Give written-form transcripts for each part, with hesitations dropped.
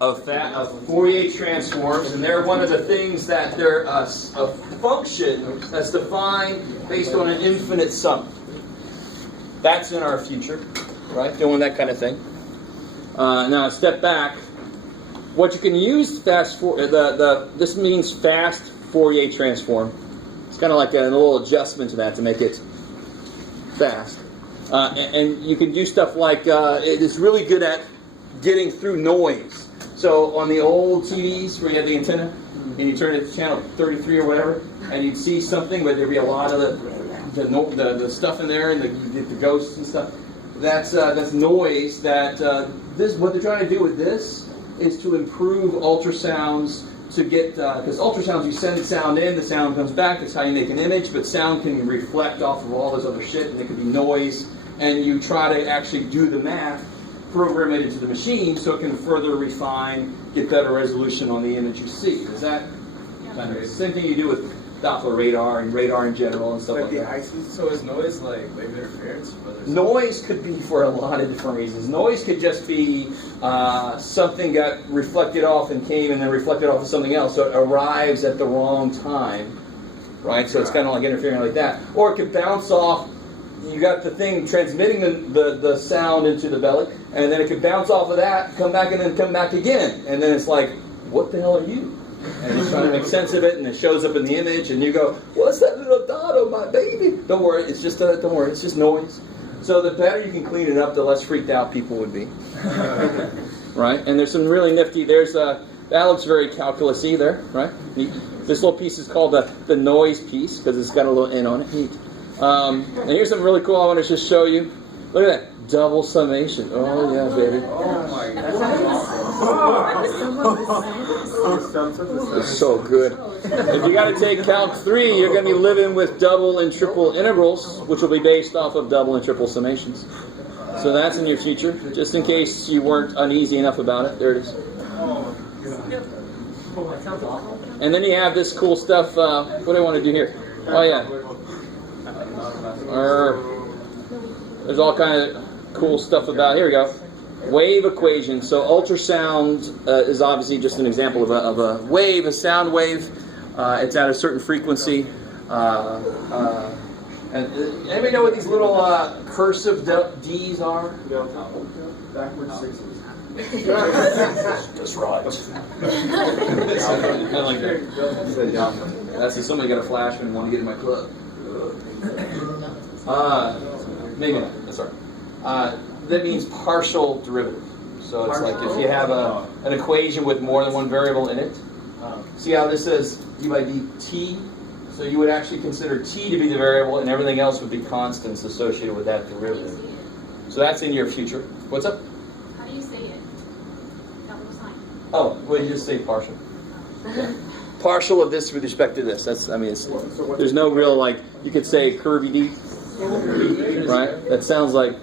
of Fourier transforms, and they're one of the things that they're a function that's defined based on an infinite sum. That's in our future, right? Doing that kind of thing. Now, step back. What you can use this means fast Fourier transform. It's kind of like a little adjustment to that to make it fast. And you can do stuff like it is really good at getting through noise. So on the old TVs where you have the antenna and you turn it to channel 33 or whatever, and you'd see something, but there'd be a lot of the stuff in there and the ghosts and stuff. That's noise. What they're trying to do with this is to improve ultrasounds to get, because ultrasounds, you send sound in, the sound comes back, that's how you make an image, but sound can reflect off of all this other shit, and it could be noise, and you try to actually do the math, program it into the machine so it can further refine, get better resolution on the image you see. Is that kind of the same thing you do with Doppler radar and radar in general and stuff like that? So is noise like wave interference? Noise could be for a lot of different reasons. Noise could just be something got reflected off and came and then reflected off of something else, so it arrives at the wrong time, right? So it's kind of like interfering like that. Or it could bounce off. You got the thing transmitting the sound into the belly, and then it could bounce off of that, come back, and then come back again. And then it's like, what the hell are you? And you're trying to make sense of it, and it shows up in the image, and you go, what's that little dot on my baby? Don't worry, it's just noise. So the better you can clean it up, the less freaked out people would be. Right? And there's some really nifty, that looks very calculus-y there, right? Neat. This little piece is called the noise piece, because it's got a little N on it. Neat. And here's something really cool I want to just show you. Look at that. Double summation. Oh, yeah, baby. Oh, my God. It's so good. If you got to take Calc 3, you're going to be living with double and triple integrals, which will be based off of double and triple summations. So that's in your future. Just in case you weren't uneasy enough about it. There it is. And then you have this cool stuff. What do I want to do here? Oh, yeah. There's all kind of cool stuff about, here we go, wave equation. So ultrasound is obviously just an example of a wave, a sound wave. It's at a certain frequency. And anybody know what these little cursive D's are? Backwards sixes. That's right. Kind of like that. That's if somebody got a flash and want to get in my club. Maybe not. That's all right. That means partial derivative. So it's like if you have an equation with more than one variable in it. See how this says d by dt? So you would actually consider t to be the variable, and everything else would be constants associated with that derivative. So that's in your future. What's up? How do you say it? Double sign. Oh, well, you just say partial. Yeah. Partial of this with respect to this. There's no real, like, you could say curvy d, right? That sounds like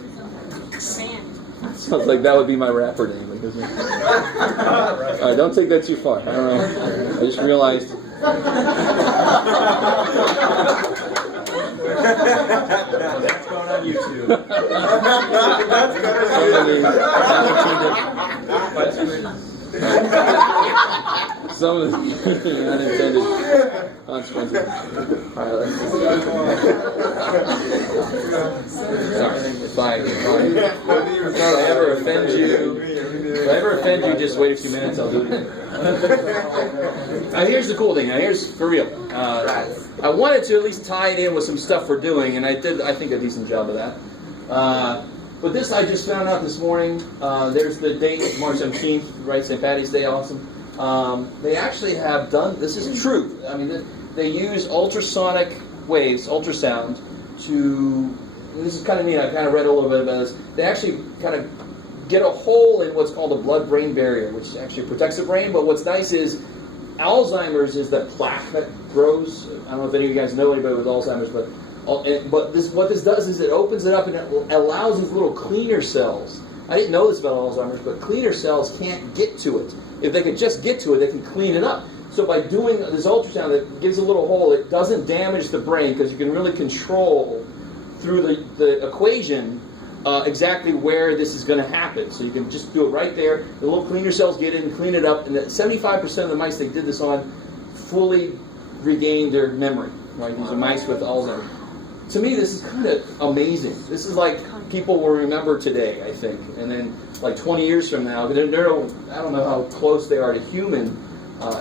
that would be my rapper name. Like, doesn't it? All right, don't take that too far. I don't know. I just realized. That's going on YouTube. Some of the unintended consequences. Sorry, if I ever offend you, just wait a few minutes. I'll do it. Now here's the cool thing. Now here's for real. I wanted to at least tie it in with some stuff we're doing, and I did. I think a decent job of that. But this I just found out this morning. There's the date, March 17th, right? St. Patty's Day, awesome. They actually have done. This is true. I mean, they use ultrasonic waves, ultrasound, to. This is kind of neat. I kind of read a little bit about this. They actually kind of get a hole in what's called the blood-brain barrier, which actually protects the brain. But what's nice is Alzheimer's is that plaque that grows. I don't know if any of you guys know anybody with Alzheimer's, but what this does is it opens it up and it allows these little cleaner cells. I didn't know this about Alzheimer's, but cleaner cells can't get to it. If they could just get to it, they can clean it up. So by doing this ultrasound that gives a little hole, it doesn't damage the brain because you can really control through the equation exactly where this is going to happen. So you can just do it right there. The little cleaner cells get in, clean it up, and 75% of the mice they did this on fully regained their memory. Right? These are mice with Alzheimer's. To me, this is kind of amazing. This is like people will remember today, I think, and then like 20 years from now, I don't know how close they are to human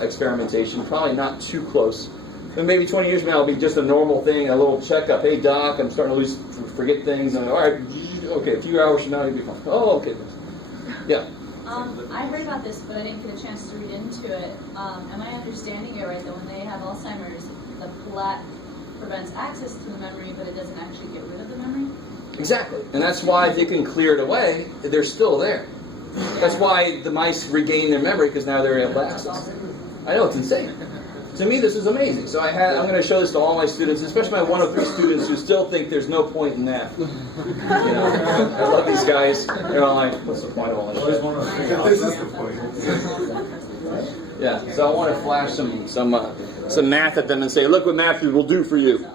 experimentation. Probably not too close. But maybe 20 years from now, it'll be just a normal thing, a little checkup. Hey, doc, I'm starting to forget things. And all right, okay, a few hours from now, you'll be fine. Oh, okay. Yeah. I heard about this, but I didn't get a chance to read into it. Am I understanding it right that when they have Alzheimer's, the plaque prevents access to the memory, but it doesn't actually get rid of the memory? Exactly. And that's why if you can clear it away, they're still there. That's why the mice regain their memory, because now they're able to access it. I know, it's insane. To me, this is amazing. So I'm going to show this to all my students, especially my 103 students who still think there's no point in that. You know, I love these guys. They're all like, what's the point of all this shit? This is the point. Yeah, so I want to flash some math at them and say, look what math will do for you.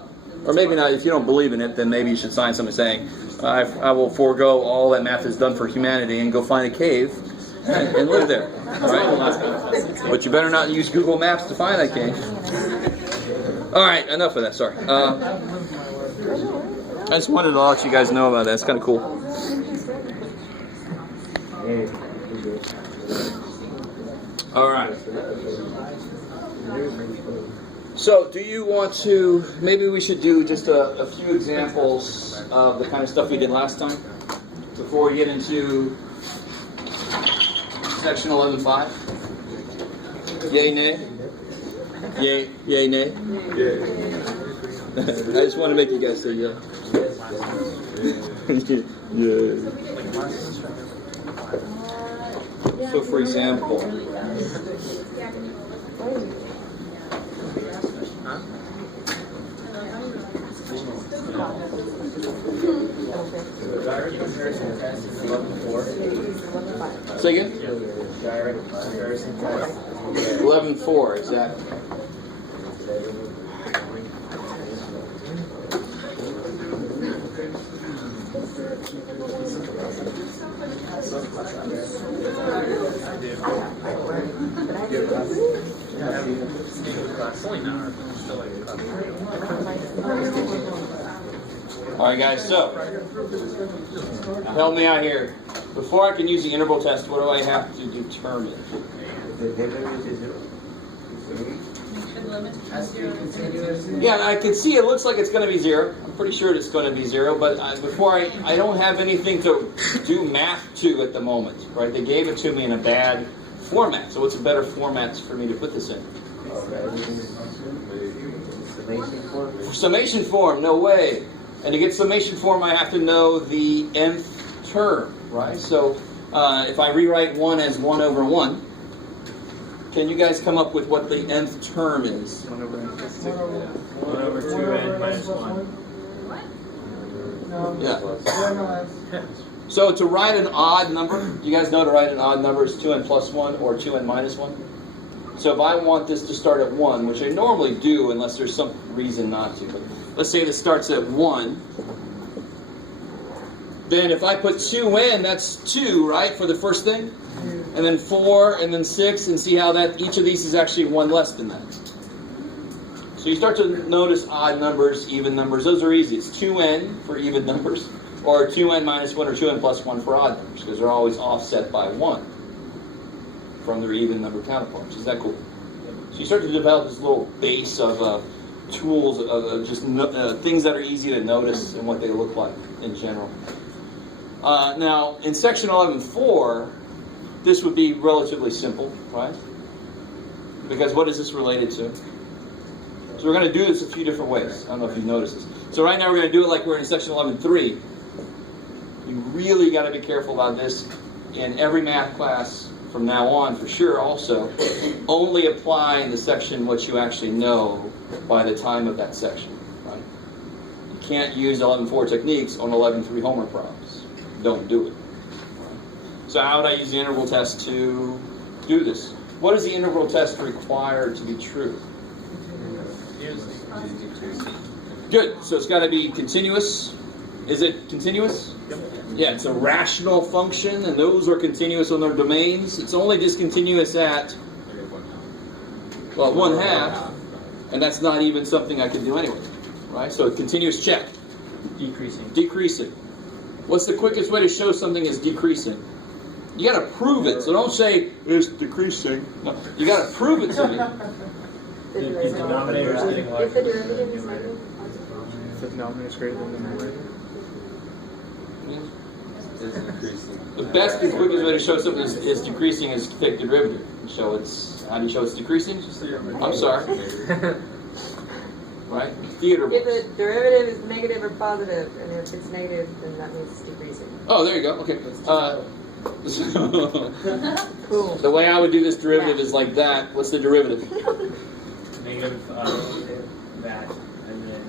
Or maybe not. If you don't believe in it, then maybe you should sign something saying, I will forego all that math has done for humanity and go find a cave and live there. All right? But you better not use Google Maps to find that cave. All right, enough of that. Sorry. I just wanted to let you guys know about that. It's kind of cool. All right. So, do you want to, maybe we should do just a few examples of the kind of stuff we did last time before we get into section 11.5? Yay, nay? Yay, nay? I just want to make you guys say yeah. Yeah. So, for example, say again? 11.4, exactly. Alright guys, so help me out here. Before I can use the interval test, what do I have to determine? Yeah, I can see it looks like it's going to be 0. I'm pretty sure it's going to be 0, but before I don't have anything to do math to at the moment, right? They gave it to me in a bad format, so what's a better format for me to put this in? Summation form, no way. And to get summation form, I have to know the nth term, right? So if I rewrite 1 as 1 over 1, can you guys come up with what the nth term is? 1 over 2n minus 1. Yeah. So to write an odd number, you guys know to write an odd number is 2n plus 1 or 2n minus 1? So if I want this to start at 1, which I normally do unless there's some reason not to, but let's say this starts at 1, then if I put 2n, that's 2, right, for the first thing? And then 4, and then 6, and see how that each of these is actually 1 less than that. So you start to notice odd numbers, even numbers. Those are easy. It's 2n for even numbers, or 2n minus 1 or 2n plus 1 for odd numbers, because they're always offset by 1 from their even number counterparts. Is that cool? So you start to develop this little base of tools, of just things that are easy to notice and what they look like in general. Now, in section 11.4, this would be relatively simple, right? Because what is this related to? So we're going to do this a few different ways. I don't know if you've noticed this. So right now we're going to do it like we're in section 11.3. You really got to be careful about this in every math class from now on, for sure. Also, only apply in the section what you actually know by the time of that section, right? You can't use 11.4 techniques on 11.3 homework problems. Don't do it. So how would I use the integral test to do this? What does the integral test require to be true? Good. So it's got to be continuous. Is it continuous? Yeah, it's a rational function, and those are continuous on their domains. It's only discontinuous at, well, 1/2, and that's not even something I can do anyway, right? So a continuous check. Decreasing. Decreasing. What's the quickest way to show something is decreasing? You got to prove it. So don't say it's decreasing. No, you got to prove it to me. The denominator is getting larger. If the derivative is negative, If the denominator is greater than the numerator. It's increasing. The best and quickest way to show something is decreasing is to take the derivative and show it's. How do you show it's decreasing? I'm sorry. Right? Theater if books. the derivative is negative or positive, and if it's negative, then that means it's decreasing. Oh, there you go. Okay. Cool. The way I would do this derivative is like that. What's the derivative? Negative that, and then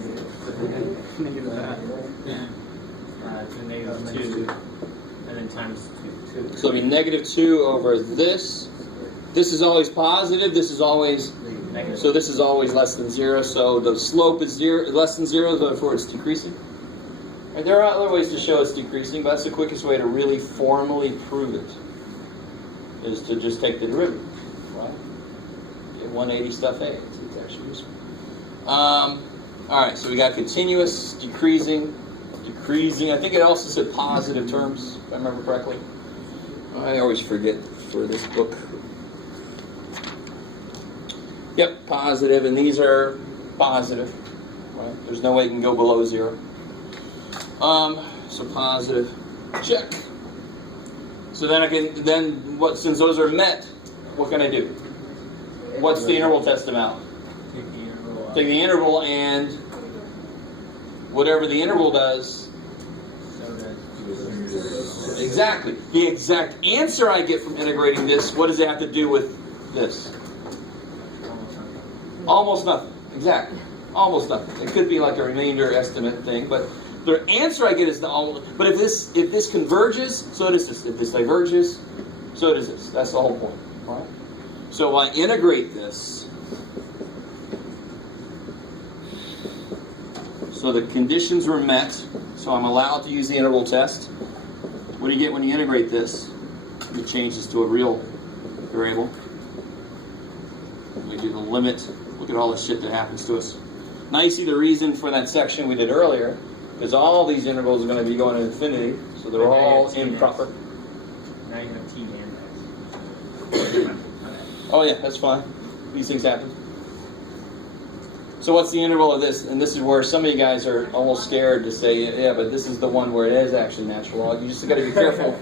negative that, to negative 2, and then times 2. So it'll be -2 over this. This is always positive. This is always Negative. so. This is always less than 0. So the slope is 0, less than 0. Therefore, it's decreasing. And there are other ways to show it's decreasing, but that's the quickest way to really formally prove it. Is to just take the derivative, right? Get 180 stuff A. It's actually useful. All right. So we got continuous, decreasing. I think it also said positive terms, if I remember correctly. I always forget for this book. Yep, positive, and these are positive. Right? There's no way it can go below 0. So positive, check. So then I can what? Since those are met, what can I do? What's the interval test amount? Take the interval and whatever the interval does. Exactly. The exact answer I get from integrating this, what does it have to do with this? Almost nothing. Exactly. Almost nothing. It could be like a remainder estimate thing, but the answer I get is the almost. But if this converges, so does this. If this diverges, so does this. That's the whole point. Right? So I integrate this. So the conditions were met, so I'm allowed to use the interval test. What do you get when you integrate this? It changes to a real variable. We do the limit. Look at all the shit that happens to us. Now you see the reason for that section we did earlier, because all these intervals are going to be going to infinity, so they're all improper. Now you have T and Oh yeah, that's fine. These things happen. So what's the interval of this? And this is where some of you guys are almost scared to say, yeah, but this is the one where it is actually natural law. You just got to be careful.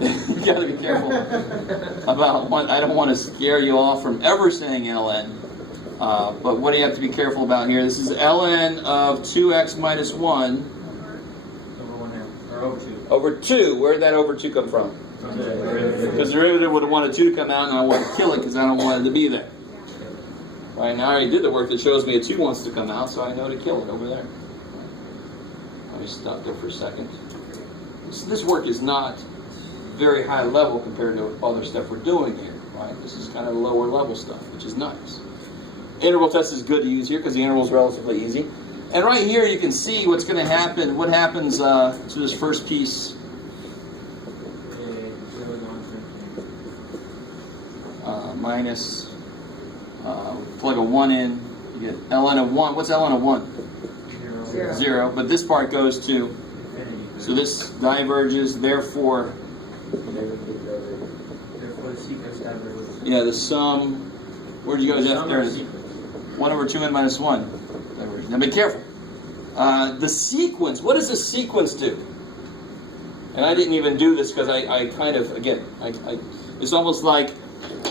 You got to be careful about one. I don't want to scare you off from ever saying ln. But what do you have to be careful about here? This is ln of 2x minus 1 over 1/2, or over 2. over 2. Where did that over 2 come from? Because the derivative would have wanted 2 to come out, and I want to kill it because I don't want it to be there. Right, now I already did the work that shows me a 2 wants to come out, so I know to kill it over there. Let me stop there for a second. So this work is not very high level compared to other stuff we're doing here. Right? This is kind of lower level stuff, which is nice. Interval test is good to use here because the interval is relatively easy. And right here you can see what's going to happen. What happens to this first piece? Minus. Plug a 1 in, you get ln of 1. What's ln of 1? 0. But this part goes to, so this diverges, therefore, Therefore, the sequence diverges. yeah, the sum, where'd you go after? 1 over 2n minus 1. Now be careful. The sequence, what does the sequence do? And I didn't even do this because I kind of, again, it's almost like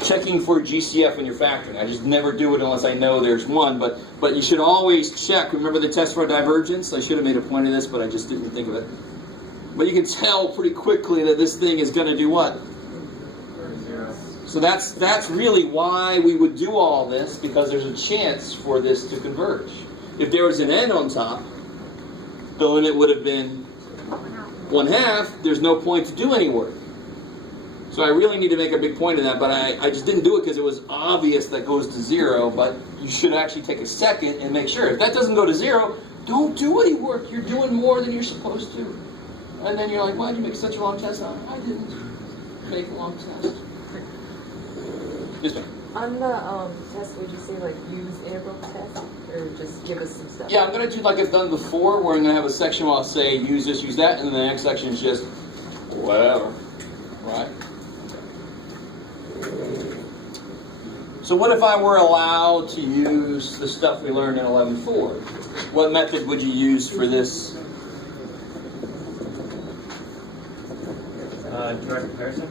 checking for GCF when you're factoring. I just never do it unless I know there's one, but you should always check. Remember the test for divergence? I should have made a point of this, but I just didn't think of it. But you can tell pretty quickly that this thing is going to do what? So that's really why we would do all this, because there's a chance for this to converge. If there was an n on top, the limit would have been 1/2. There's no point to do any work. So I really need to make a big point of that, but I just didn't do it because it was obvious that goes to 0, but you should actually take a second and make sure. If that doesn't go to 0, don't do any work. You're doing more than you're supposed to. And then you're like, why did you make such a long test? I didn't make a long test. Yes, ma'am. On the test, would you say like use integral test, or just give us some stuff? Yeah, I'm going to do like I've done before, where I'm going to have a section where I'll say use this, use that, and then the next section is just whatever, right? So what if I were allowed to use the stuff we learned in 11.4? What method would you use for this? Direct comparison.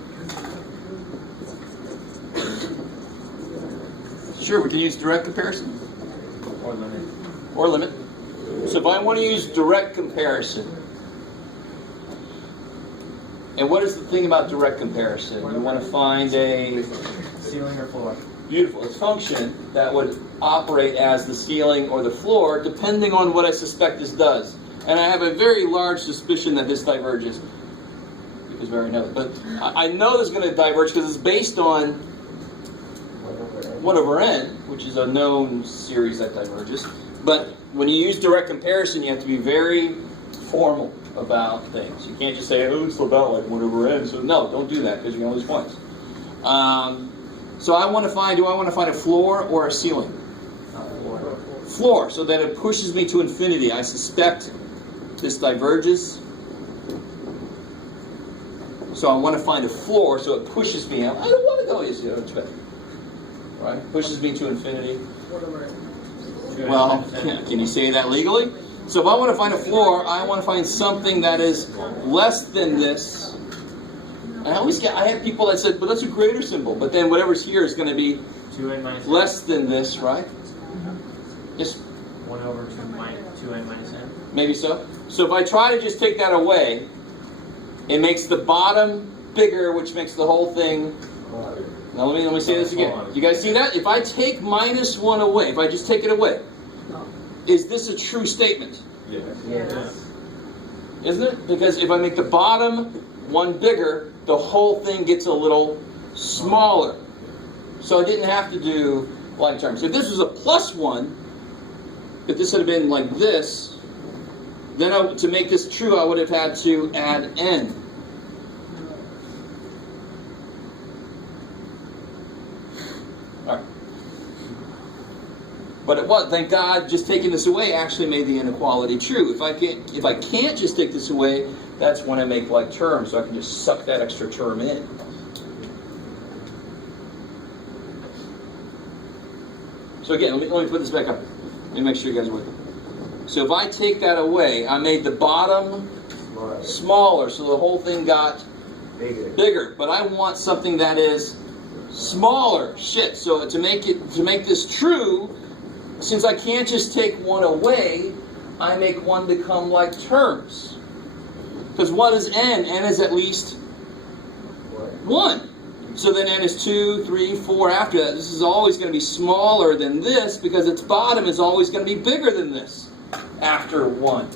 Sure, we can use direct comparison. Or limit. Or limit. So if I want to use direct comparison, and what is the thing about direct comparison? You want to find a Ceiling or floor. beautiful function that would operate as the ceiling or the floor, depending on what I suspect this does. And I have a very large suspicion that this diverges, because we already know it. But I know this is going to diverge because it's based on 1 over n, which is a known series that diverges. But when you use direct comparison, you have to be very formal about things. You can't just say, oh, it's about like 1 over n. So no, don't do that because you're going to lose points. So I want to find, do I want to find a floor or a ceiling? Floor, so that it pushes me to infinity. I suspect this diverges. So I want to find a floor, so it pushes me out. I don't want to go, you see, I don't expect. Right? Pushes me to infinity. Well, can you say that legally? So if I want to find a floor, I want to find something that is less than this. I have people that said, but that's a greater symbol. But then whatever's here is going to be 2n minus less than this, right? Yes, 1 over 2n minus n. maybe so. So if I try to just take that away, it makes the bottom bigger, which makes the whole thing. Now let me say this again. You guys see that? If I take minus 1 away, if I just take it away, is this a true statement? Yes. Yes. Isn't it? Because if I make the bottom 1 bigger, the whole thing gets a little smaller. So I didn't have to do like terms. If this was a plus 1, if this had been like this, then to make this true, I would have had to add n. All right. But it was, thank God, just taking this away actually made the inequality true. If I can't just take this away, that's when I make like terms, so I can just suck that extra term in. So again, let me put this back up. Let me make sure you guys are with me. So if I take that away, I made the bottom smaller, so the whole thing got bigger. But I want something that is smaller. Shit. So to make this true, since I can't just take 1 away, I make 1 become like terms. Because what is n? N is at least 1. So then n is 2, 3, 4 after that. This is always going to be smaller than this because its bottom is always going to be bigger than this after 1.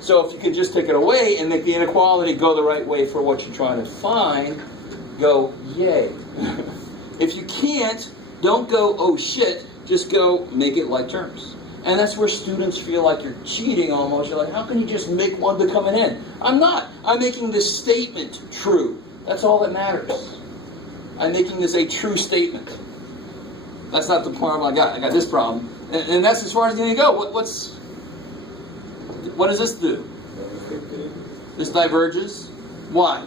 So if you can just take it away and make the inequality go the right way for what you're trying to find, go yay. If you can't, don't go oh shit, just go make it like terms. And that's where students feel like you're cheating almost. You're like, how can you just make 1 become an n? I'm not. I'm making this statement true. That's all that matters. I'm making this a true statement. That's not the problem I got. I got this problem. And that's as far as it's going to go. What does this do? This diverges. Why?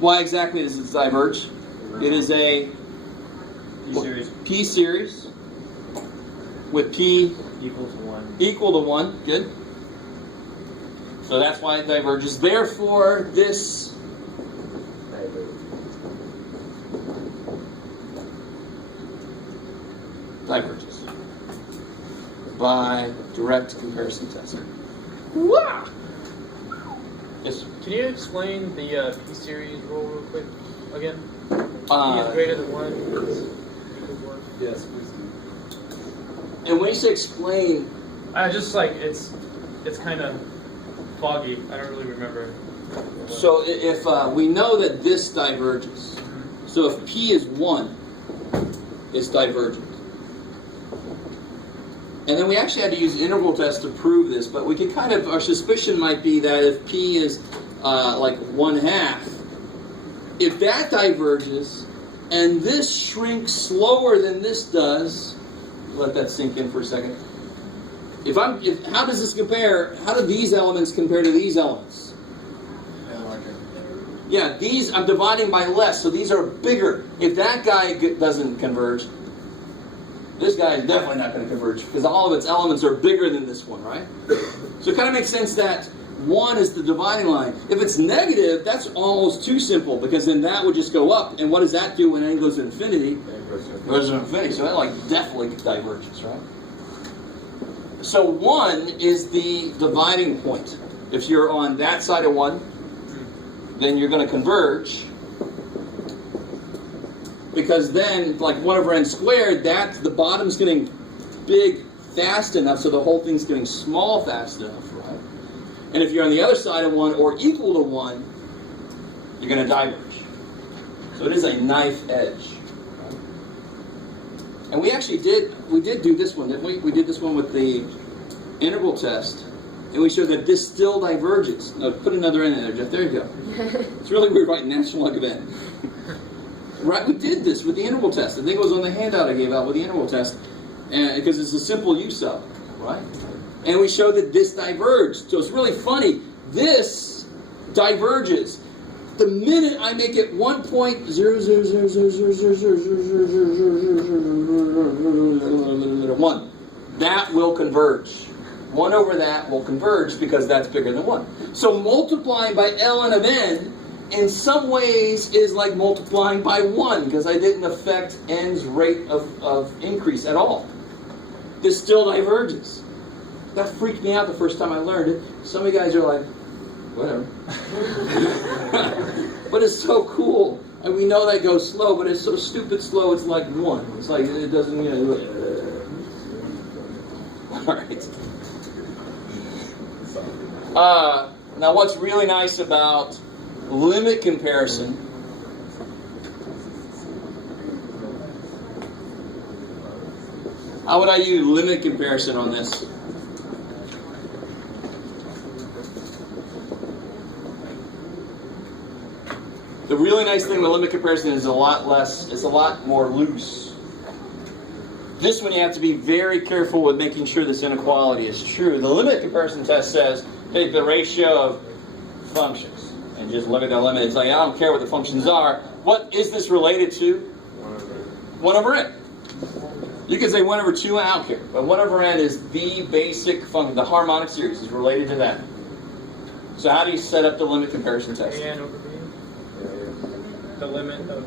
Why exactly does it diverge? It is a P-series P series with P equal to 1. equal to 1. Good. So that's why it diverges. Therefore, this diverges by direct comparison test. Wow! Yes, sir. Can you explain the P-series rule real quick again? P Uh, is greater than 1 is equal to 1. Yes, please. and when you say explain, I just like it's kind of foggy. I don't really remember. so if we know that this diverges, so if P is 1, it's divergent. And then we actually had to use integral tests to prove this, but we could kind of, our suspicion might be that if P is like 1/2, if that diverges, and this shrinks slower than this does, let that sink in for a second. How does this compare? How do these elements compare to these elements? Yeah, these I'm dividing by less, so these are bigger. If that guy doesn't converge, this guy is definitely not going to converge because all of its elements are bigger than this one, right? So it kind of makes sense that 1 is the dividing line. If it's negative, that's almost too simple because then that would just go up. And what does that do when n goes to infinity? It goes to infinity. So that like definitely diverges, right? So 1 is the dividing point. If you're on that side of 1, then you're going to converge. Because then, like 1/n squared, that's the bottom's getting big fast enough, so the whole thing's getting small fast enough, right? And if you're on the other side of 1 or equal to 1, you're going to diverge. So it is a knife edge. Right? And we actually did do this one, didn't we? We did this one with the integral test, and we showed that this still diverges. No, put another n in there, Jeff. There you go. It's really weird writing natural log of n. Right, we did this with the integral test. I think it was on the handout I gave out with the integral test, because it's a simple use of, right? And we showed that this diverged. So it's really funny. This diverges. The minute I make it 1.000000001, that will converge. 1 over that will converge because that's bigger than 1. So multiplying by ln of n in some ways is like multiplying by 1 because I didn't affect n's rate of increase at all. This still diverges. That freaked me out the first time I learned it. Some of you guys are like, whatever. But it's so cool. And we know that goes slow, but it's so stupid slow, it's like 1. It's like, it doesn't, you know. Alright. Now what's really nice about limit comparison how would I use limit comparison on this? The really nice thing with limit comparison is it's a lot more loose. This one you have to be very careful with making sure this inequality is true. The limit comparison test says, take the ratio of functions and just look at the limit. It's like, I don't care what the functions are. What is this related to? 1 over n. You can say 1 over 2, I don't care. But 1 over n is the basic function. The harmonic series is related to that. So how do you set up the limit comparison test? an over b. The limit of...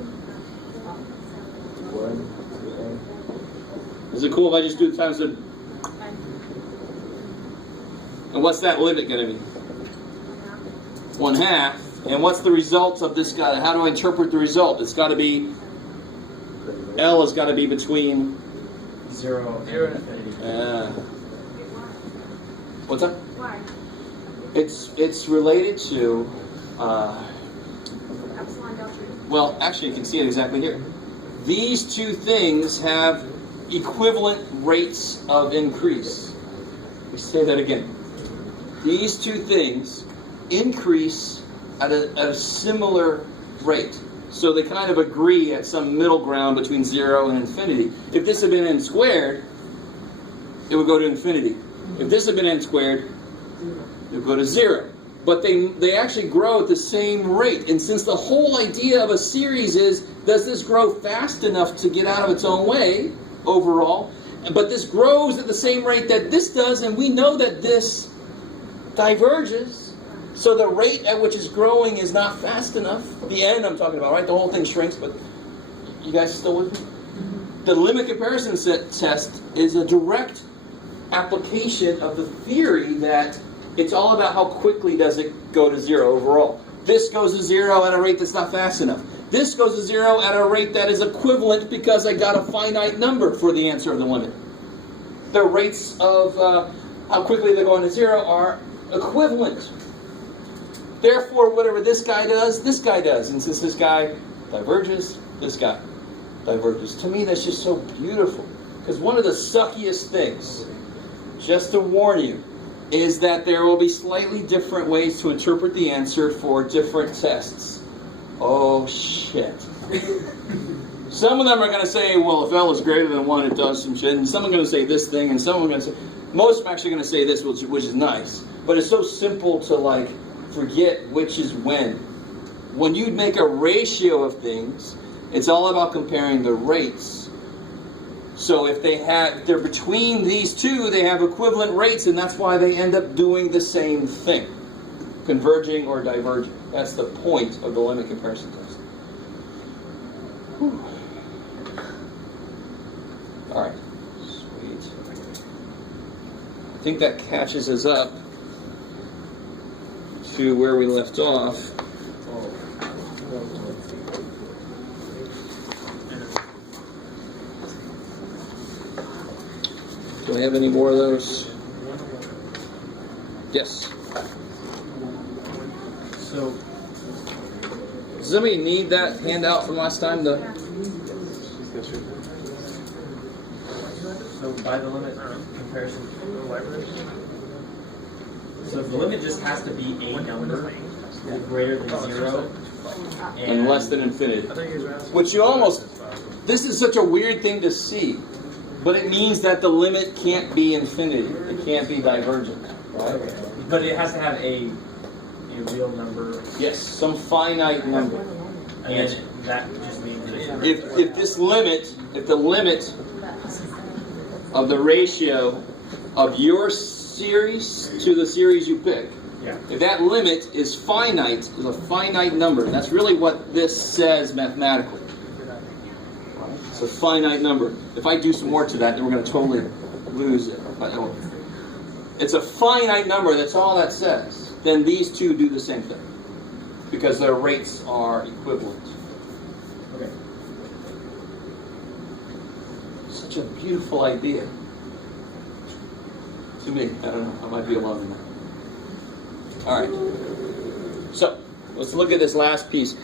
Is it cool if I just do the times of... And what's that limit going to be? 1/2. And what's the result of this guy? How do I interpret the result? It's got to be... L has got to be between... 0 and infinity. What's that? Why? It's related to... Epsilon delta. Well, actually, you can see it exactly here. These two things have equivalent rates of increase. Let me say that again. These two things increase at a similar rate. So they kind of agree at some middle ground between 0 and infinity. If this had been n squared, it would go to infinity. If this had been n squared, it would go to 0. But they actually grow at the same rate. And since the whole idea of a series is, does this grow fast enough to get out of its own way overall? But this grows at the same rate that this does, and we know that this diverges. So the rate at which it's growing is not fast enough. The end I'm talking about, right? The whole thing shrinks, but you guys still with me? The limit comparison test is a direct application of the theory that it's all about how quickly does it go to 0 overall. This goes to 0 at a rate that's not fast enough. This goes to 0 at a rate that is equivalent because I got a finite number for the answer of the limit. The rates of how quickly they're going to 0 are equivalent. Therefore, whatever this guy does. And since this guy diverges, this guy diverges. To me, that's just so beautiful. Because one of the suckiest things just to warn you, is that there will be slightly different ways to interpret the answer for different tests. Oh, shit. Some of them are going to say, well, if L is greater than 1, it does some shit. And some are going to say this thing, and some are going to say... Most of them are actually going to say this, which is nice. But it's so simple to, like, forget which is when. When you make a ratio of things, it's all about comparing the rates. So if they're between these two, they have equivalent rates, and that's why they end up doing the same thing. Converging or diverging. That's the point of the limit comparison test. Whew. All right. Sweet. I think that catches us up to where we left off. Do I have any more of those? Yes. So, Does somebody need that handout from last time? so by the limit comparison, so the limit just has to be a number greater than 0 And less than infinity. Which you almost... This is such a weird thing to see. But it means that the limit can't be infinity. It can't be divergent. Right? But it has to have a real number. Yes, some finite number. And that just means that If the limit of the ratio of your series to the series you pick, if that limit is finite, is a finite number, and that's really what this says mathematically. It's a finite number. If I do some more to that, then we're going to totally lose it. But it's a finite number, that's all that says. Then these two do the same thing. Because their rates are equivalent. Okay. Such a beautiful idea. To me, I don't know, I might be alone in that. Alright. So, let's look at this last piece.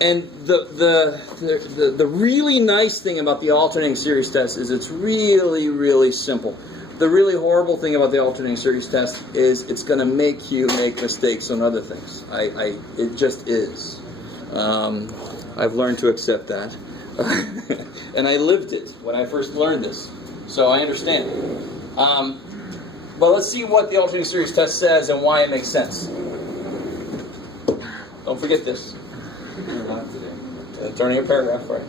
And the really nice thing about the alternating series test is it's really, really simple. The really horrible thing about the alternating series test is it's going to make you make mistakes on other things. It just is. I've learned to accept that. And I lived it when I first learned this. So I understand. But let's see what the alternating series test says and why it makes sense. Don't forget this. Turning a paragraph, right?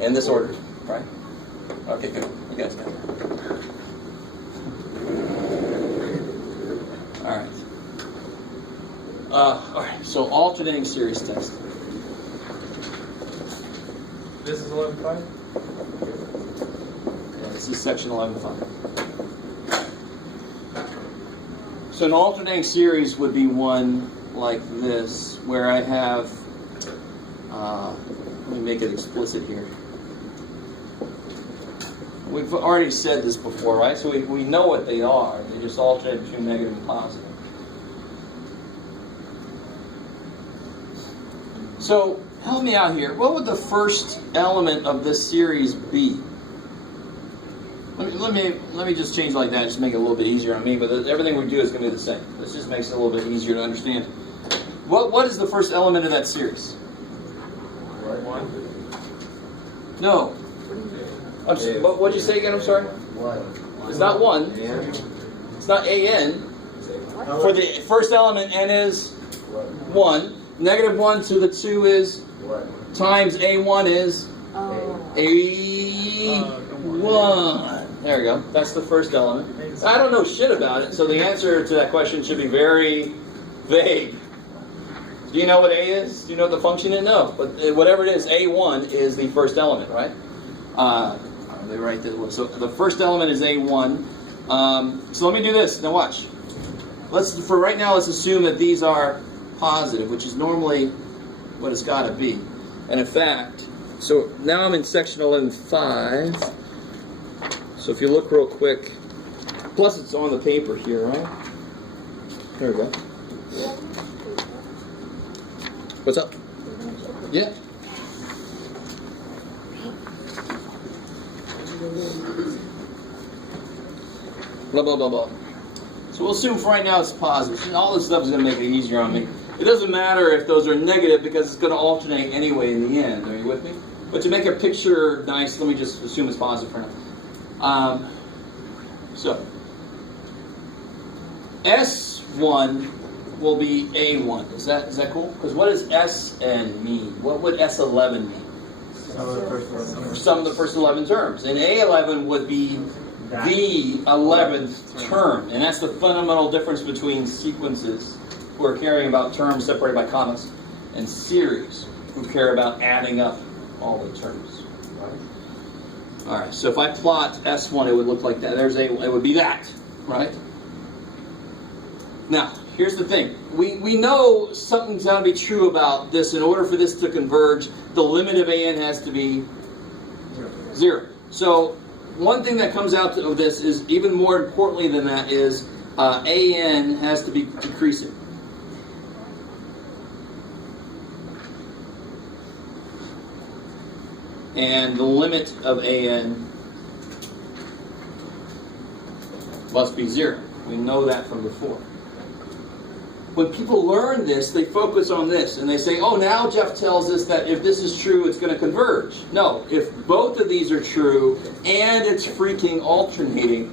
In this order, right? Okay, good. You guys got it. All right. So alternating series test. This is 11.5? Yeah, this is section 11.5. So an alternating series would be one like this, where I have, let me make it explicit here. We've already said this before, right? So we know what they are. They just alternate between negative and positive. So help me out here. What would the first element of this series be? Let me just change like that, just make it a little bit easier on me. But everything we do is going to be the same. This just makes it a little bit easier to understand. What is the first element of that series? 1. No. What'd you say again? I'm sorry. It's not 1. It's not an. For the first element, n is 1. Negative 1 to the 2 is times a1 is a1. There we go. That's the first element. I don't know shit about it, so the answer to that question should be very vague. Do you know what a is? Do you know what the function is? No. But whatever it is, a1 is the first element, right? They write this one. So the first element is a1. So let me do this. Now watch. For right now, let's assume that these are positive, which is normally what it's got to be. And in fact, so now I'm in section 11.5. So if you look real quick, plus it's on the paper here, right? There we go. What's up? Yeah. blah, blah, blah, blah. So we'll assume for right now it's positive. And all this stuff is going to make it easier on me. It doesn't matter if those are negative because it's going to alternate anyway in the end. Are you with me? But to make a picture nice, let me just assume it's positive for now. So S1 will be A1. Is that cool? Because what does Sn mean? What would S11 mean? Sum of the first 11 terms. And A11 would be the 11th term. And that's the fundamental difference between sequences who are caring about terms separated by commas and series who care about adding up all the terms. Right? All right, so if I plot S1, it would look like that. It would be that, right? Now, here's the thing. We know something's got to be true about this. In order for this to converge, the limit of an has to be 0. So one thing that comes out of this is, even more importantly than that, is an has to be decreasing. And the limit of an must be 0. We know that from before. When people learn this, they focus on this, and they say, oh, now Jeff tells us that if this is true, it's going to converge. No, if both of these are true, and it's freaking alternating,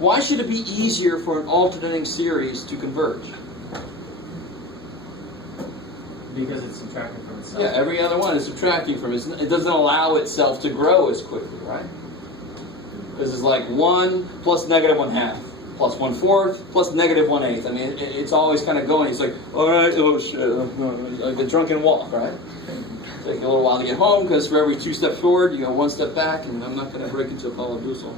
why should it be easier for an alternating series to converge? Because it's subtracting from itself. Yeah, every other one is subtracting from it. It doesn't allow itself to grow as quickly, right? This is like 1 plus negative 1/2. Plus 1/4, plus negative 1/8. I mean, it's always kind of going. It's like, all right, oh shit, like the drunken walk, right? Take a little while to get home because for every 2 steps forward, you go 1 step back, and I'm not going to break into Apollo Blue Song.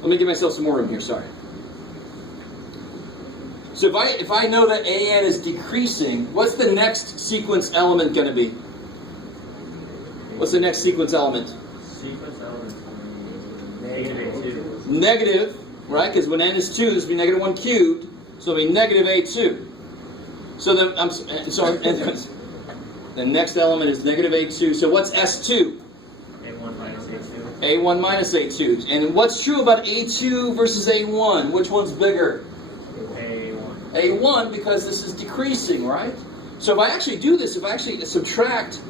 Let me give myself some more room here. Sorry. So if I know that an is decreasing, what's the next sequence element going to be? What's the next sequence element? Sequence element negative A2. Negative. Right, because when n is 2, this will be negative 1 cubed, so it'll be negative A2. So then, the next element is negative A2. So what's S2? A1 minus A2. A1 minus A2. And what's true about A2 versus A1? Which one's bigger? A1. A1, because this is decreasing, right? So if I actually do this, if I actually subtract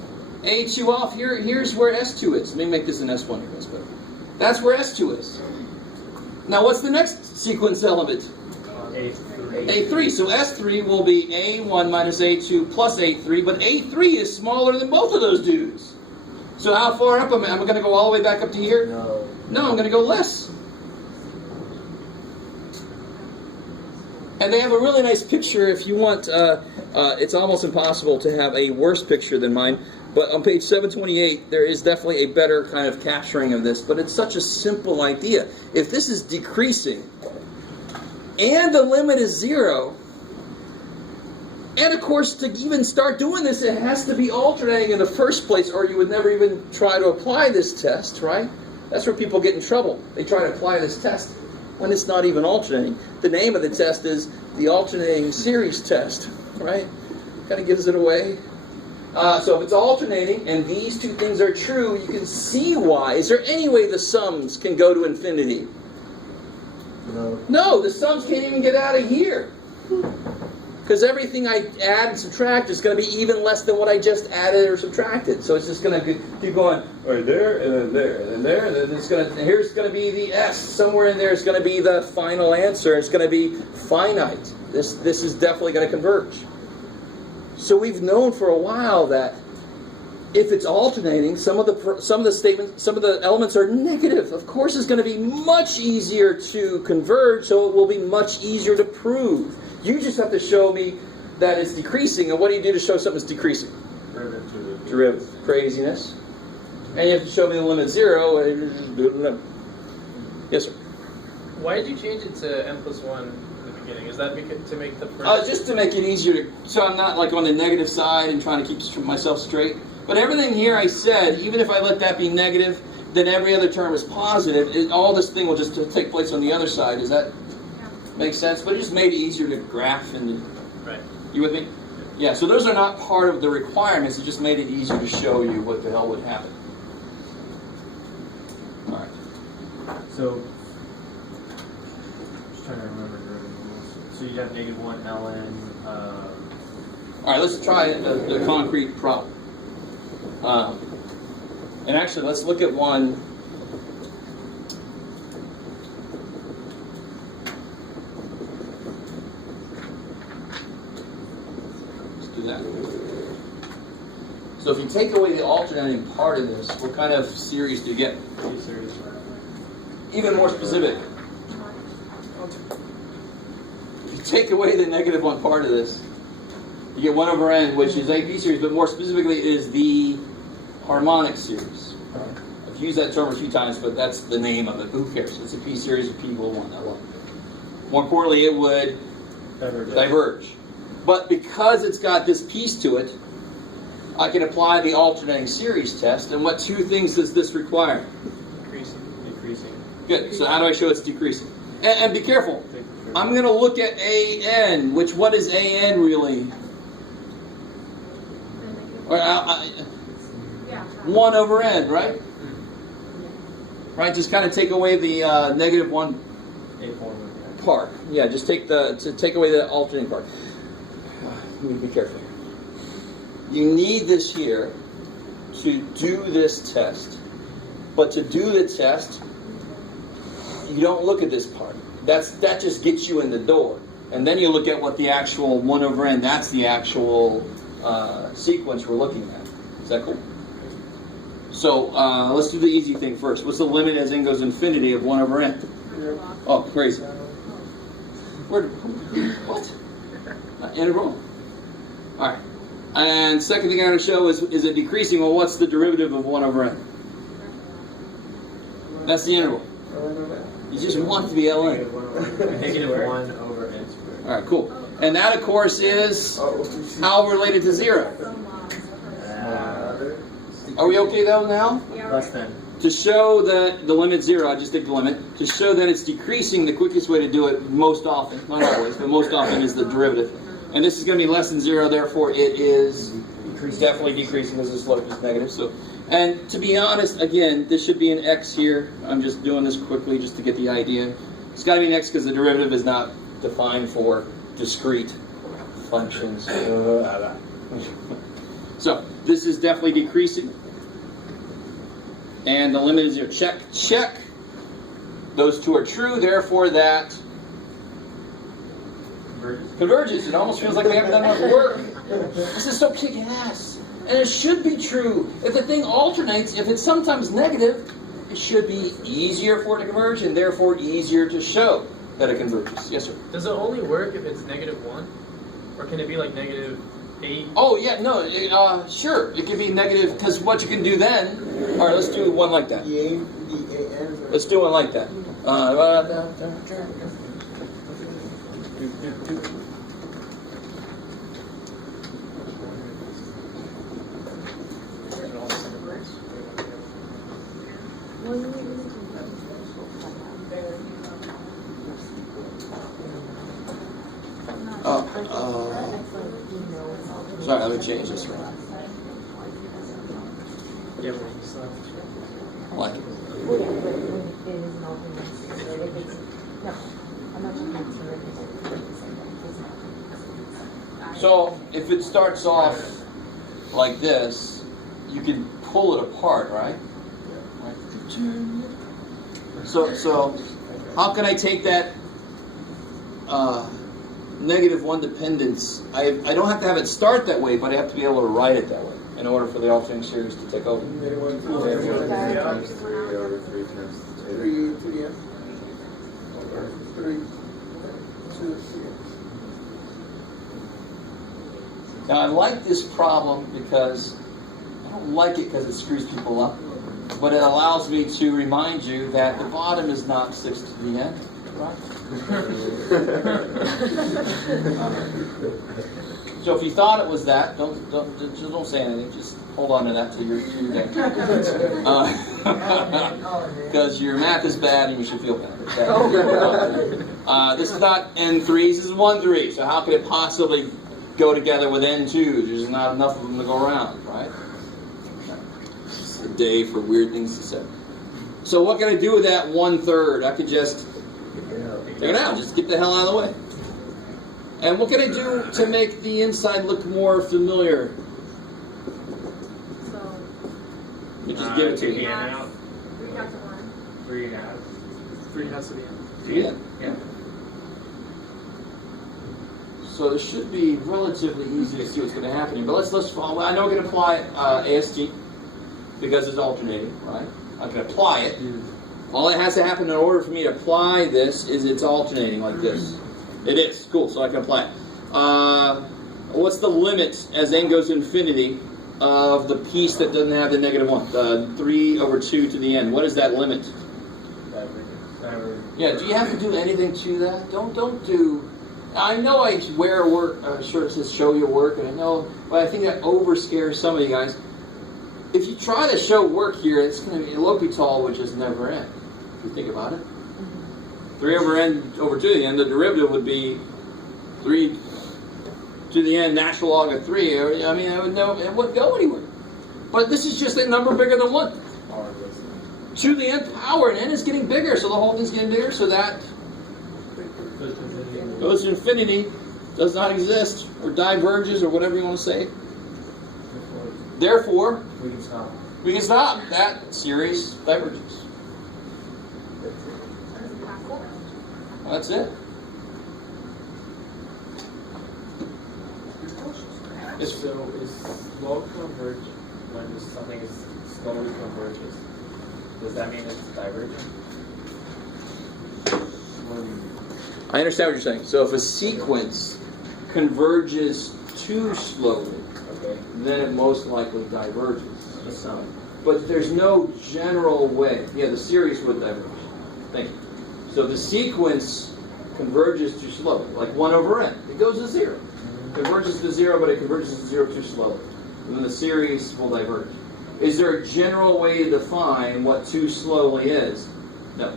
A2 off, here's where S2 is. Let me make this an S1 here, that's better. That's where S2 is. Now, what's the next sequence element? A3. A3. So S3 will be A1 minus A2 plus A3, but A3 is smaller than both of those dudes. So how far up am I? Am I going to go all the way back up to here? No. No, I'm going to go less. And they have a really nice picture. If you want, it's almost impossible to have a worse picture than mine. But on page 728, there is definitely a better kind of capturing of this. But it's such a simple idea. If this is decreasing, and the limit is 0, and of course, to even start doing this, it has to be alternating in the first place, or you would never even try to apply this test, right? That's where people get in trouble. They try to apply this test when it's not even alternating. The name of the test is the alternating series test, right? Kind of gives it away. So if it's alternating and these two things are true, you can see why. Is there any way the sums can go to infinity? No. No, the sums can't even get out of here. Because everything I add and subtract is going to be even less than what I just added or subtracted. So it's just going to keep going right there, and then there, and then there, and then it's going to, here's going to be the S. Somewhere in there is going to be the final answer. It's going to be finite. This is definitely going to converge. So we've known for a while that if it's alternating, some of the statements, some of the elements are negative. Of course, it's going to be much easier to converge, so it will be much easier to prove. You just have to show me that it's decreasing, and what do you do to show something's decreasing? Derivative. Craziness. And you have to show me the limit 0. Yes, sir. Why did you change it to n plus 1 in the beginning? Is that to make the first... Just to make it easier to, so I'm not like on the negative side and trying to keep myself straight. But everything here I said, even if I let that be negative, then every other term is positive. All this thing will just take place on the other side. Does that make sense? But it just made it easier to graph and... Right. You with me? Yeah, so those are not part of the requirements. It just made it easier to show you what the hell would happen. All right. So trying to remember derivatives. So you'd have negative 1 ln. All right, let's try the concrete problem. And actually, let's look at one. Let's do that. So if you take away the alternating part of this, what kind of series do you get? P series. Even more specific. If you take away the negative one part of this, you get 1 over n, which is a p series, but more specifically is the harmonic series. I've used that term a few times, but that's the name of it. Who cares? It's a p series of p equal 1. Ln. More importantly, it would diverge. But because it's got this piece to it, I can apply the alternating series test. And what two things does this require? Decreasing. Good. So how do I show it's decreasing? And be careful. I'm going to look at an, which what is an really? Or, Yeah. 1 over n, right? Right. Just kind of take away the negative 1 A form of part. Yeah. Just take away the alternating part. Let me be careful here. You need this here to do this test. But to do the test, you don't look at this part. That just gets you in the door. And then you look at what the actual 1 over n, that's the actual sequence we're looking at. Is that cool? So let's do the easy thing first. What's the limit as n goes infinity of 1 over n? Oh, crazy. What? Integral? All right. And second thing I want to show is it decreasing? Well, what's the derivative of 1 over n? That's the integral. You just want it to be ln. negative 1 over n squared. All right, cool. And that, of course, is how related to 0. Are we okay, though, now? Less than. To show that the limit's 0, I just take the limit. To show that it's decreasing, the quickest way to do it most often, not always, but most often is the derivative. And this is going to be less than 0, therefore it is definitely decreasing as the slope is negative. So, and to be honest, again, this should be an x here. I'm just doing this quickly just to get the idea. It's got to be an x because the derivative is not defined for discrete functions. So, this is definitely decreasing. And the limit is 0. Check, check. Those two are true, therefore that converges. It almost feels like we haven't done enough work. This is so kick-ass. And it should be true. If the thing alternates, if it's sometimes negative, it should be easier for it to converge and therefore easier to show that it converges. Yes, sir? Does it only work if it's negative 1? Or can it be like negative 8? Oh, yeah, no, sure. It can be negative, because what you can do then... All right, let's do one like that. Let's do one like that. Sorry, let me change this one. Yeah, I like it. So, if it starts off like this, you can pull it apart, right? So how can I take that negative 1 dependence? I don't have to have it start that way, but I have to be able to write it that way in order for the alternating series to take over. Now, I like this problem because I don't like it because it screws people up, but it allows me to remind you that the bottom is not 6 to the n, right? So if you thought it was that, don't say anything. Just hold on to that till you're dead. Because your math is bad and you should feel bad. This is not n3s. This is 1-3. So how could it possibly go together with n2s? There's not enough of them to go around, right? It's a day for weird things to say. So what can I do with that 1/3? I could just Take it out. Just get the hell out of the way. And what can I do to make the inside look more familiar? So, Let me just give it to you. In and out. 3 dots of 1. 3 and out. 3 has to be in. Yeah. Yeah. So this should be relatively easy to see what's going to happen here. But let's follow. I know I can apply AST because it's alternating, right? I can apply it. All that has to happen in order for me to apply this is it's alternating like this. It is. Cool. So I can apply it. What's the limit as n goes to infinity of the piece that doesn't have the negative 1? 3 over 2 to the n. What is that limit? Yeah. Do you have to do anything to that? Don't do. I know I wear a work shirt that says "show your work," and I know, but I think that overscares some of you guys. If you try to show work here, it's going to be L'Hopital, which is never end. If you think about it, 3 over n over 2 to the n. The derivative would be 3 to the n natural log of 3. I mean, it wouldn't go anywhere. But this is just a number bigger than 1. To the n power, and n is getting bigger, so the whole thing's getting bigger. So that goes to infinity, does not exist, or diverges, or whatever you want to say. Therefore, We can stop. we can stop. That series diverges. Well, that's it. It's, So is slow converge when something is slowly converges? Does that mean it's divergent? I understand what you're saying. So if a sequence converges too slowly, Okay. then it most likely diverges. But there's no general way. Yeah, the series would diverge. Thank you. So the sequence converges too slowly, like 1 over n. It goes to 0. Converges to 0, but it converges to 0 too slowly. And then the series will diverge. Is there a general way to define what too slowly is? No.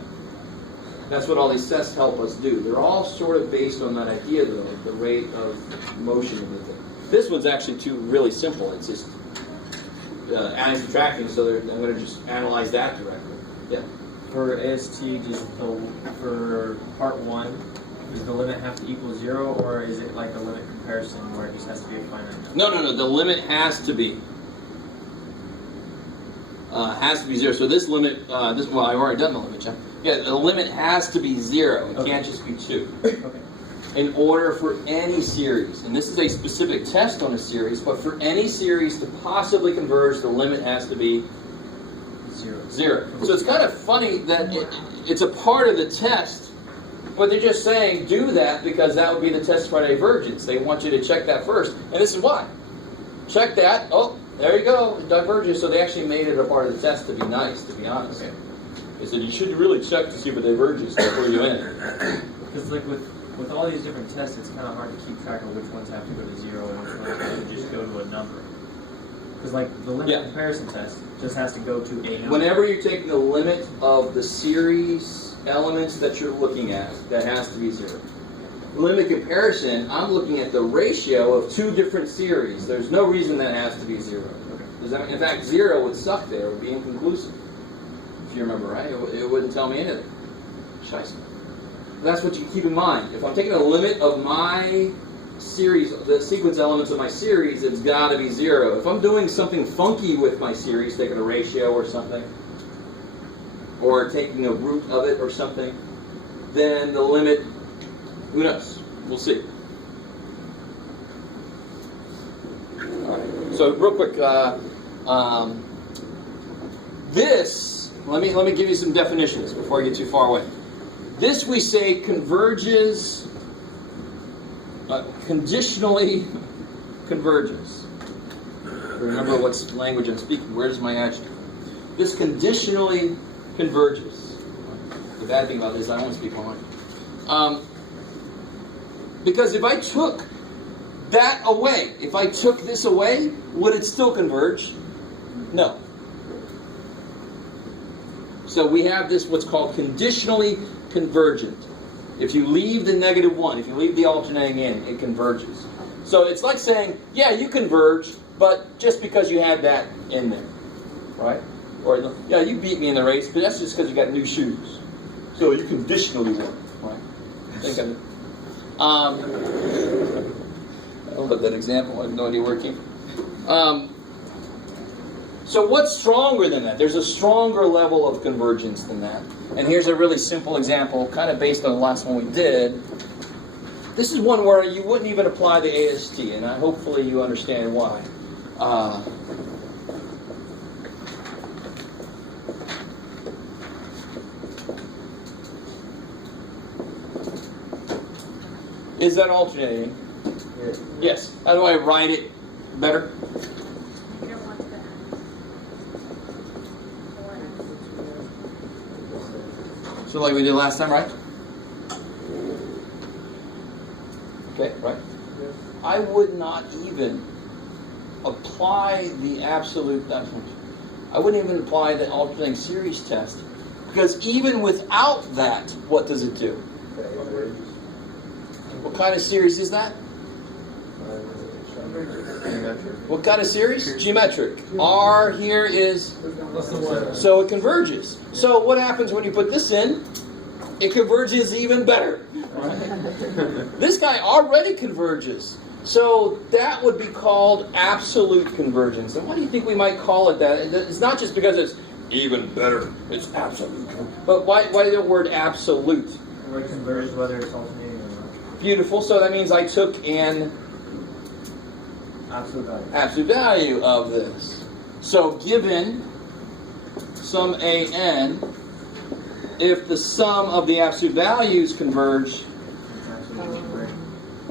That's what all these tests help us do. They're all sort of based on that idea, though, of the rate of motion of the thing. This one's actually really simple. It's just adding and subtracting, so I'm going to just analyze that directly. Yeah. For AST, for part 1, does the limit have to equal 0, or is it like a limit comparison where it just has to be a finite number? No. The limit has to be 0. So this limit, I've already done the limit check. Yeah, the limit has to be 0. It can't just be 2. Okay. In order for any series, and this is a specific test on a series, but for any series to possibly converge, the limit has to be 0. So it's kind of funny that it's a part of the test, but they're just saying do that because that would be the test for divergence. They want you to check that first, and this is why. Check that. Oh, there you go. It diverges. So they actually made it a part of the test to be nice, to be honest. Okay. They said you should really check to see if it diverges before you enter. Because like with all these different tests, it's kind of hard to keep track of which ones have to go to 0 and which ones have to just go to a number. Because like the limit comparison test just has to go to a number. Whenever you take the limit of the series elements that you're looking at, that has to be 0. Limit comparison, I'm looking at the ratio of 2 different series. There's no reason that has to be 0. Does that, in fact, 0 would suck there. It would be inconclusive. If you remember, right? It wouldn't tell me anything. Scheisse. That's what you keep in mind. If I'm taking the limit of my series, the sequence elements of my series, it's got to be 0. If I'm doing something funky with my series, taking a ratio or something, or taking a root of it or something, then the limit, who knows? We'll see. All right. So real quick, let me give you some definitions before I get too far away. This we say converges, conditionally converges. Remember what language I'm speaking. Where's my adjective? This conditionally converges. The bad thing about this is I won't speak one language. Because if I took that away, if I took this away, would it still converge? No. So we have this, what's called conditionally convergent. If you leave the negative 1, if you leave the alternating in, it converges. So it's like saying, yeah, you converge, but just because you had that in there, right? Or, yeah, you beat me in the race, but that's just because you got new shoes. So you conditionally won, right? think of it. I love that example. I have no idea where it came from. So what's stronger than that? There's a stronger level of convergence than that. And here's a really simple example, kind of based on the last one we did. This is one where you wouldn't even apply the AST, and hopefully you understand why. Is that alternating? Yes. Yes. How do I write it better? You don't want the So like we did last time, right? Okay, right? I would not even apply the absolute, I wouldn't even apply the alternating series test, because even without that, what does it do? What kind of series is that? What kind of series? Geometric. R here is, so it converges. So what happens when you put this in? It converges even better. This guy already converges. So that would be called absolute convergence. And why do you think we might call it that? It's not just because it's even better. It's absolute. But why the word absolute? Where it converges, whether it's alternating or not. Beautiful. So that means I took an absolute value of this. So given some an, if the sum of the absolute values converge,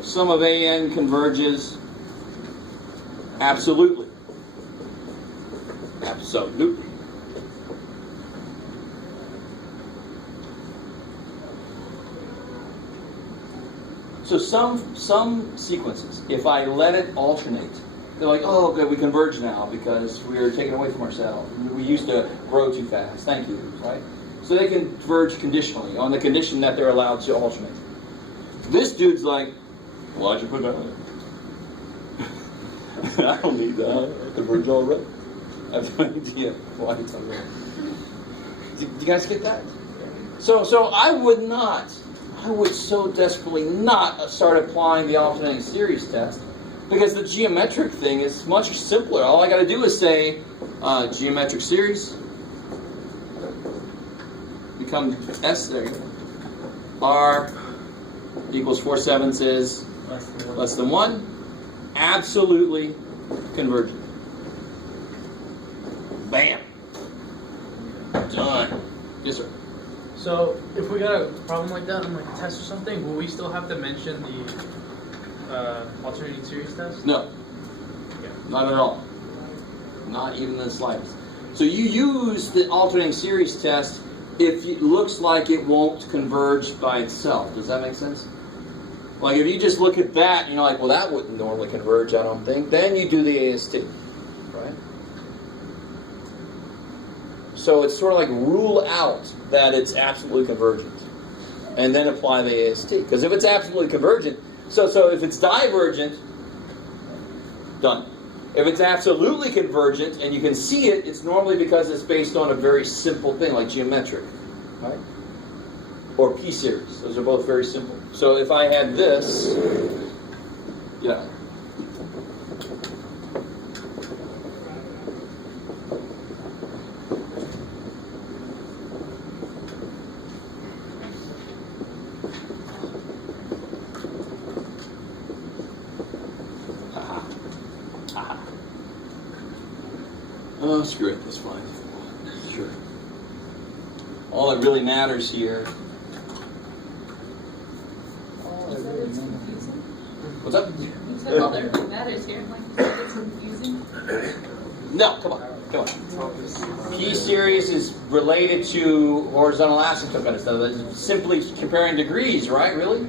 sum of an converges absolutely. Absolutely. So some sequences, if I let it alternate, they're like, oh, okay, we converge now because we're taking away from ourselves. We used to grow too fast. Thank you, right? So they can converge conditionally on the condition that they're allowed to alternate. This dude's like, why'd you put that in? I don't need that. I converge already. I have no idea why it's like that. Do you guys get that? So I would so desperately not start applying the alternating series test, because the geometric thing is much simpler. All I got to do is say geometric series becomes S, there you go. R equals 4/7 is less than 1. Absolutely convergent. Bam. Done. Yes, sir. So if we got a problem like that on like a test or something, will we still have to mention the alternating series test? No. Okay. Not at all. Not even the slightest. So you use the alternating series test if it looks like it won't converge by itself. Does that make sense? Like if you just look at that and you're like, well, that wouldn't normally converge, I don't think, then you do the AST, right? So it's sort of like rule out that it's absolutely convergent and then apply the AST. Because if it's absolutely convergent, so if it's divergent, done. If it's absolutely convergent and you can see it, it's normally because it's based on a very simple thing like geometric, right? Or P-series. Those are both very simple. So if I had this, yeah. Oh, screw it. That's fine. Sure. All that really matters here. What's up? You said all that really matters here. Like you said, it's confusing. No, come on. P-series is related to horizontal asymptote kind of stuff. It's simply comparing degrees, right? Really?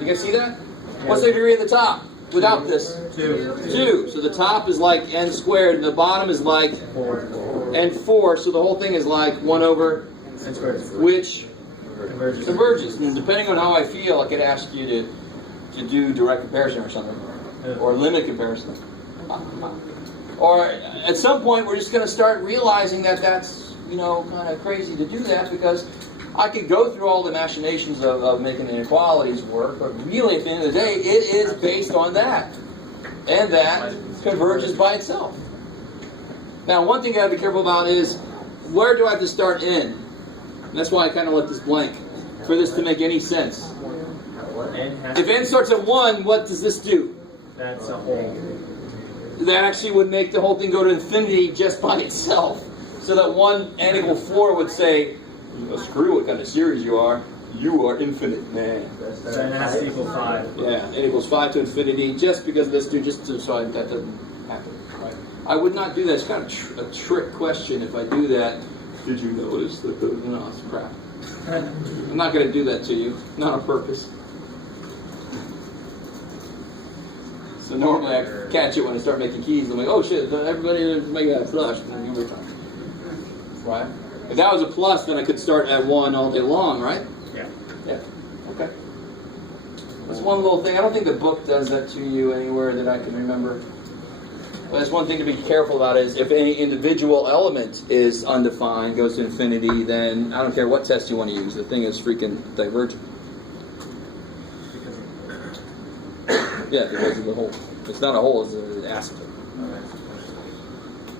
You guys see that? What's the degree at the top without this? 2. So the top is like n squared, and the bottom is like n4. So the whole thing is like 1 over n squared, which converges. And depending on how I feel, I could ask you to do direct comparison or something, or limit comparison. Or at some point, we're just going to start realizing that that's, kind of crazy to do that, because I could go through all the machinations of making the inequalities work, but really, at the end of the day, it is based on that. And that converges by itself. Now, one thing I have to be careful about is, where do I have to start in? And that's why I kind of left this blank, for this to make any sense. If n starts at 1, what does this do? That's a whole. That actually would make the whole thing go to infinity just by itself. So that 1 n equal 4 would say, well, screw what kind of series you are infinite, man. So n has to equal 5. Yeah, n equals 5 to infinity, just because of this dude, just so that doesn't happen. Right? I would not do that. It's kind of a trick question if I do that. Did you notice that the... No, it's crap. I'm not going to do that to you, not on purpose. So normally I catch it when I start making keys. I'm like, oh shit, everybody is making that flush. Right? If that was a plus, then I could start at 1 all day long, right? Yeah. Yeah. Okay. That's one little thing. I don't think the book does that to you anywhere that I can remember. But that's one thing to be careful about is if any individual element is undefined, goes to infinity, then I don't care what test you want to use. The thing is freaking divergent. Yeah, because of the whole. It's not a whole, it's an aspect.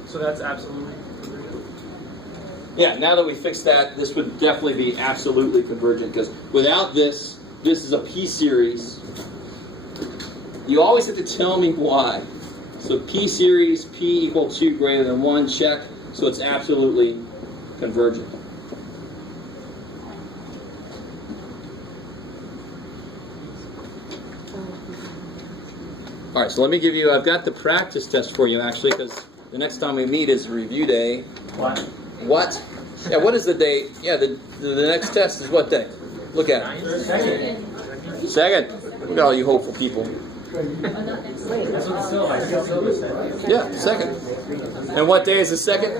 So that's absolutely. Yeah, now that we fixed that, this would definitely be absolutely convergent, because without this, this is a p-series. You always have to tell me why. So p-series, p equal 2 greater than 1, check, so it's absolutely convergent. All right, so let me give you, I've got the practice test for you, actually, because the next time we meet is review day. What? What? Yeah, what is the date? Yeah, the next test is what day? Look at it. Second. Look at all you hopeful people. That's what the syllabus said. Yeah, second. And what day is the second?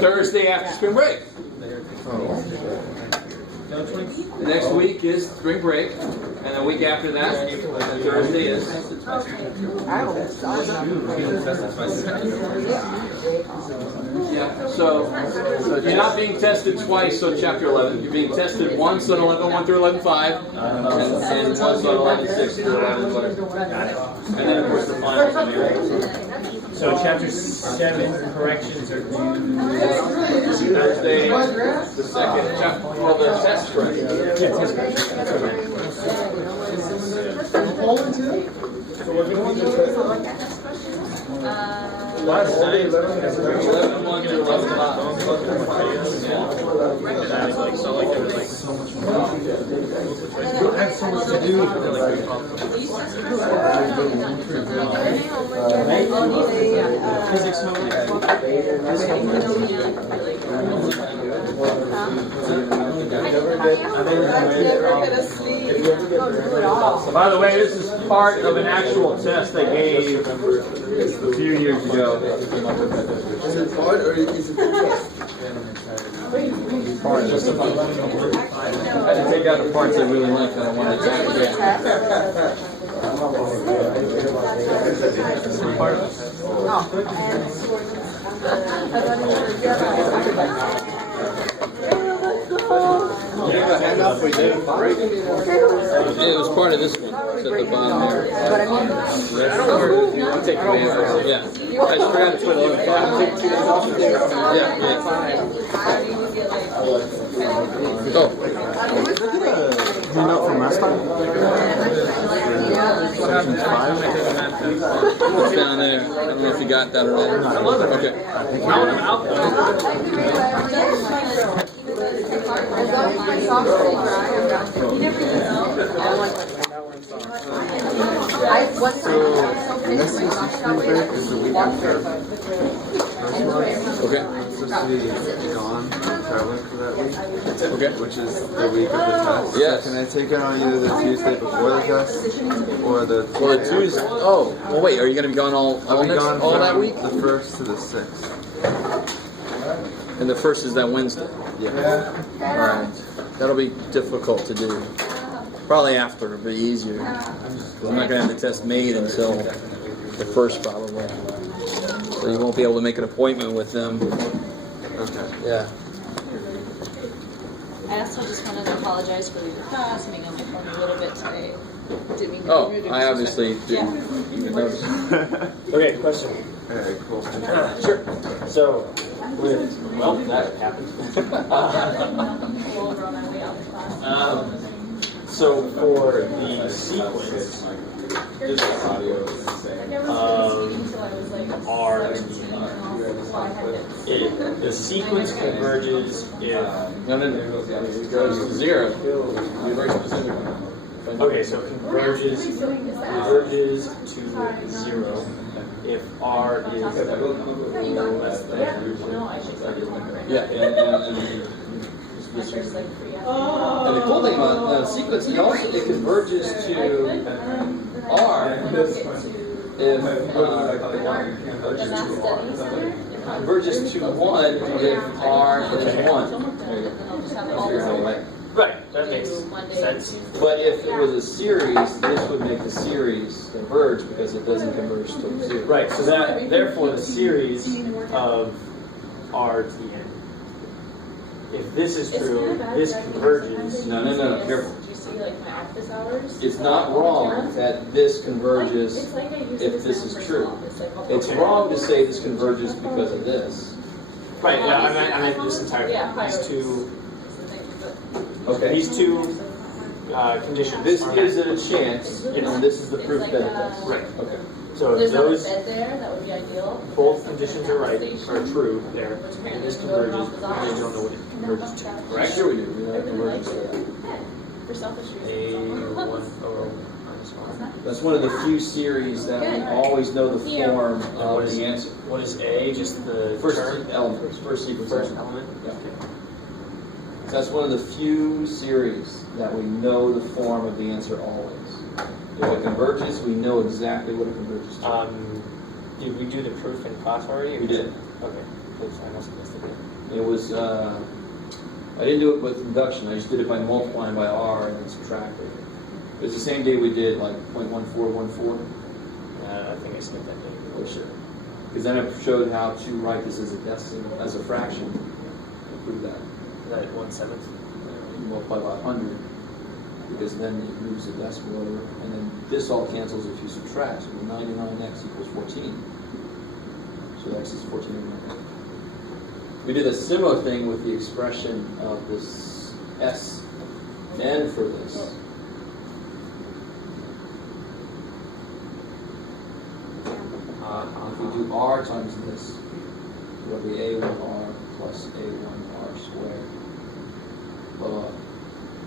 Thursday after spring break. The next week is spring break, and the week after that, Thursday is. Yeah, so you're not being tested twice on chapter 11. You're being tested once on 11.1 through 11.5, and once on 11.6 through 11.12. And then, of course, the final. So chapter 7 corrections are due Thursday, the second chapter, well, the test correction. Last night, 11.1 through 11.5. I have so much to do. Physics homework. By the way, this is part of an actual test I gave a few years ago. Is it part or is it Part, just a bunch. I had to take out the parts I really like that I wanted to take again. Yeah, it was part of this one. It's at the bottom there. I'm taking the answer. Yeah. I just forgot to put 11.5. Yeah. Oh. handout from last time? Section 5? It's down there. I don't know if you got that already. Okay. Next week's spring break is the week after. Okay. I'm supposed to be gone traveling for that week, Okay. which is the week of the test. Yes. So can I take it on either the Tuesday before the test or the Well, the Tuesday. Oh, well, wait. Are you going to be gone all I'll be next, gone all that from week? the 1st to the 6th. And the first is that Wednesday. Yeah. All right. That'll be difficult to do. Probably after, it'll be easier. I'm not going to have the test made until the first, probably. So you won't be able to make an appointment with them. Okay. Yeah. I also just wanted to apologize for leaving class, making my phone a little bit today. Didn't mean to Oh, be rude or I obviously disrespectful. didn't even notice. Okay, question. Okay, cool. Sure. So, with, well, that happened. Pull over on my way out of class. So for the sequence, Like everyone was until I was like R 17 and also I had been. the sequence converges if, No, it goes to 0. okay, so converges to 0 if R is less than. No, I should start using it right now. Yeah. There's like 3 And the cool thing about sequence, it converges to R if converges to 1 if R is 1. Right, that makes sense. But if it was a series, this would make the series converge because it doesn't converge to 0. Right, so that, therefore, the series of R to the n. If this is true, this converges. No, careful. Do you see like my office hours? It's not wrong that this converges It's like I use if it this for is my true. office, like, I'll It's put- wrong to say this converges because of this. Right, yeah, I meant this entire Yeah, thing. These two, Okay. these two conditions. This are gives met. it a chance, and this is the proof that it does. Right. Okay. So if There's not a those bed there, that would be ideal. both conditions are right, are true there, and this converges, and you don't know what it converges to. Correct? Sure we do. We I have really like convergence. it. For selfish A reasons. 1 over minus 1. That's one of the few series that we always know the form What of is the answer. What is A? Just the First term? element, first sequence First element. element? Yeah. Okay. So that's one of the few series that we know the form of the answer always. If it converges, we know exactly what it converges to. Did we do the proof in class already? We did. Okay. Oops, I must have missed it. It was, I didn't do it with induction, I just did it by multiplying by R and then subtracting. It was the same day we did like 0.1414. I think I skipped that day. Oh shit. Because then I showed how to write this as a decimal, as a fraction. Prove that. Is that 1/7? You multiply by 100, because then it moves the decimal over, and then this all cancels if you subtract. So 99x equals 14. So x is 14 over 9. We did a similar thing with the expression of this s and n for this. If we do r times this, it will be a1r plus a1r squared. Blah, blah.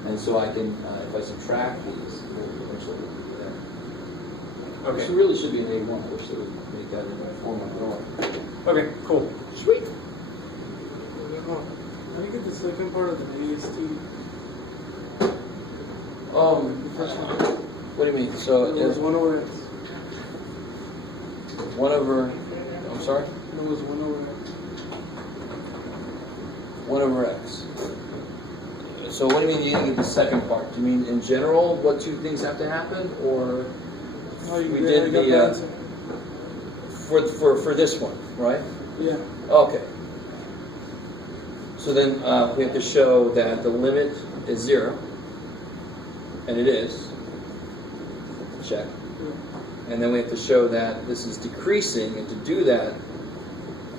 And so I can, if I subtract these, it will eventually be there. Okay. This really should be an a1, I wish they would make that in a form like that. Okay, cool. Sweet. How do you get the second part of the AST? The first one. What do you mean? So It was if 1 over x. 1 over, I'm sorry? It was 1 over x. 1 over x. So what do you mean you didn't get the second part? Do you mean in general what two things have to happen, or Oh, you we got did the the answer. for this one, right? Yeah. Okay. So then we have to show that the limit is 0, and it is. Check. And then we have to show that this is decreasing, and to do that,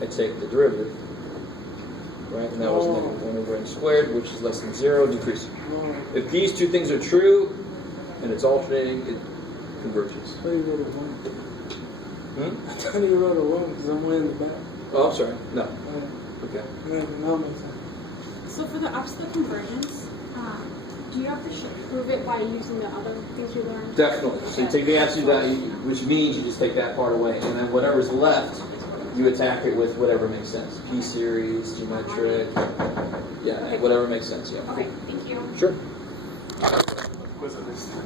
I take the derivative. Right? And that was negative 1 over n squared, which is less than 0, decreasing. Oh, If these two things are true, and it's alternating, it converges. I thought you wrote a 1. Hmm? I thought you wrote a 1 because I'm way in the back. Oh, I'm sorry. No. Alright. Okay. Now it makes sense. So for the absolute convergence, do you have to prove it by using the other things you learned? Definitely. So you take the absolute value, which means you just take that part away, and then whatever's left, you attack it with whatever makes sense. P series, geometric, yeah, whatever makes sense. Yeah. Okay, thank you. Sure. Was it this time?